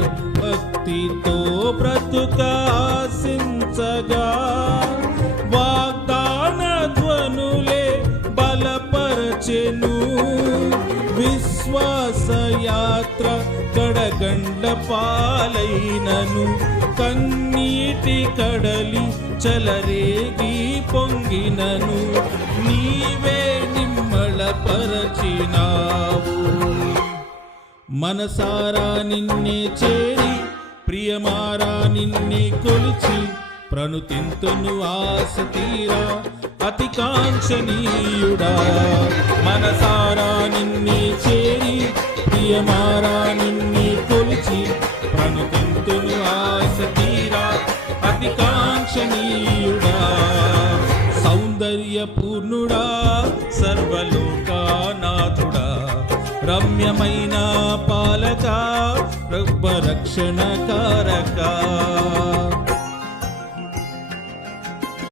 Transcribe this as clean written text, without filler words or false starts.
సద్భక్తితో బ్రతుకాశించగా వాగ్దాన ధ్వనులే బలపరచెను. విశ్వాస యాత్ర కడగండ్ల పాలైనను కన్నీటి కడలి చలరేగి పొంగినను నీవే నిమ్మళపరచినావు. మనసారా నిన్నే చేరి ప్రియమారా నిన్నే కొలిచి ప్రణుతింతును ఆశ తీరా అతి కాంక్షణీయుడా. మనసారా నిన్నే చేరి ప్రియమారా నిన్నే కొలిచి ప్రణుతింతును ఆశ తీరా అతి కాంక్షణీయుడా. సౌందర్య పూర్ణుడా సర్వలోకానాథుడా రమ్యమైన పాలక రక్షణ కారక